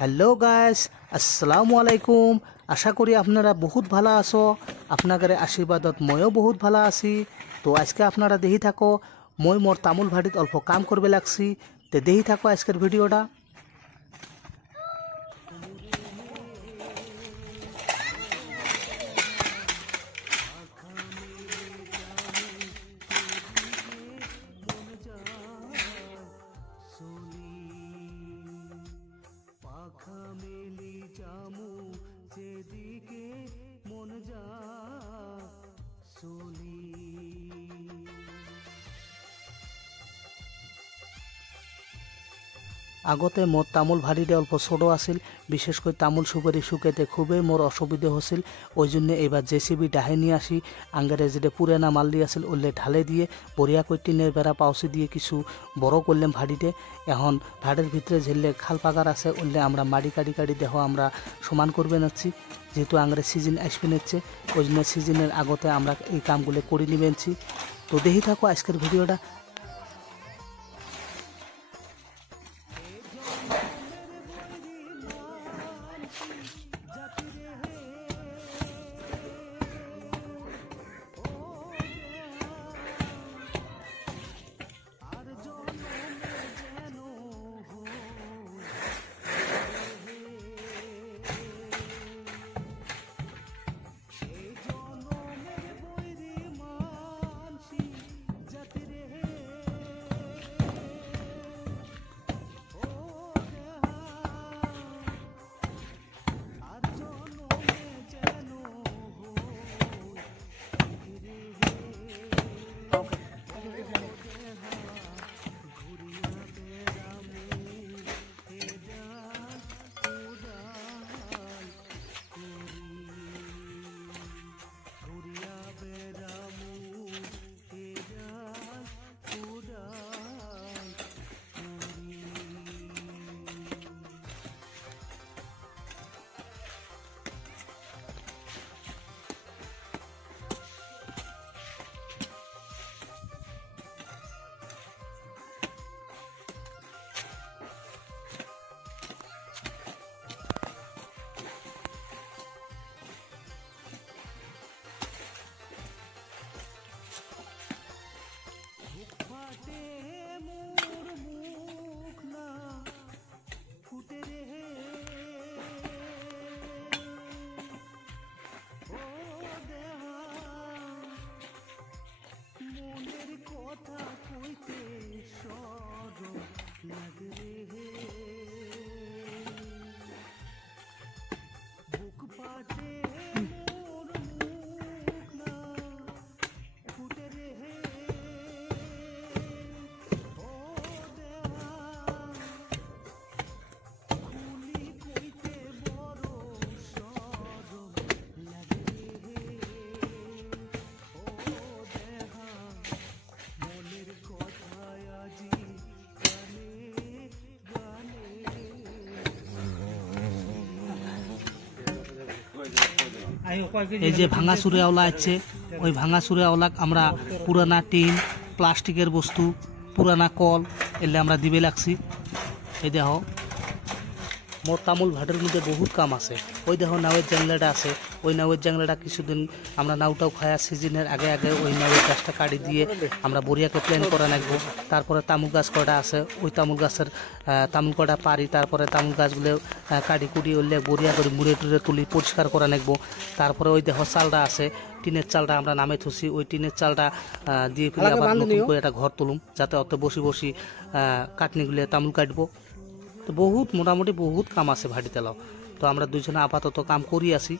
Hello guys, আসসালামু আলাইকুম। আশা করি আপনারা বহুত ভালো আছো। আপনাদের আশীর্বাদত ময়ও বহুত ভালো আছি। তো আজকে আপনারা দেখি থাকো মই মোর তামুল ভাড়িত অল্প কাম করবে লাগছি। তো দেখি থাকো আজকের ভিডিওটা। আগতে মোর তামোল ভাড়িতে অল্প ছোট আছিল, বিশেষ করে তামোল সুপারি শুকাইতে খুবই মোর অসুবিধা হচ্ছিল। ওই জন্য এবার জেসিবি ডাহে নিয়ে আসি, আঙ্গারে যেটা পুরানা মাল্লি আছিল ওলে ঢালে দিয়ে বড়িয়া করে টিনের বেড়া পাউসি দিয়ে কিছু বড় করলাম ভাড়িতে। এখন ভাড়ের ভিতরে ঝেললে খাল পাকার আছে ওলে আমরা মাড়ি কাড়ি দেহ আমরা সমান করবে নাচ্ছি। যেহেতু আঙ্গারে সিজন আসবে নিচ্ছে, ওই জন্য সিজনের আগতে আমরা এই কামগুলো করে নিবেছি। তো দেখি থাকো আজকের ভিডিওটা। এই যে ভাঙা সুরে আওলা আছে, ওই ভাঙা সুরে আওলাক আমরা পুরানা টিন, প্লাস্টিকের বস্তু, পুরানা কল এলে আমরা দিবে লাগছি। এই দেখো মোর তামুল ভাটের মধ্যে বহুত কাম আছে। ওই দেখো নাওয়ের জাংলাটা আছে, ওই নাওয়ের জাংলাটা কিছুদিন আমরা নাওটাও খায়া সিজনের আগে ওই নাওয়ের গাছটা কাটি দিয়ে আমরা বড়িয়াকে প্ল্যান করা রাখবো। তারপরে তামুল গাছ কটা আছে, ওই তামুল গাছের তামুল কটা পারি, তারপরে তামুল গাছগুলো কাটি কুটি উঠলে বড়িয়া করে মুড়ে টুড়ে তুলি পরিষ্কার করা রাখবো। তারপরে ওই দেখো চালটা আছে, টিনের চালটা আমরা নামে থুসি, ওই টিনের চালটা দিয়ে ফেলে আবার নতুন করে একটা ঘর তুলুম, যাতে অত বসি কাটনিগুলো তামুল কাটবো। তো বহুত মোটামুটি বহুত কাম আছে ভাড়ি তেলাও। তো আমরা দুইজনে আপাতত কাম করি আসি।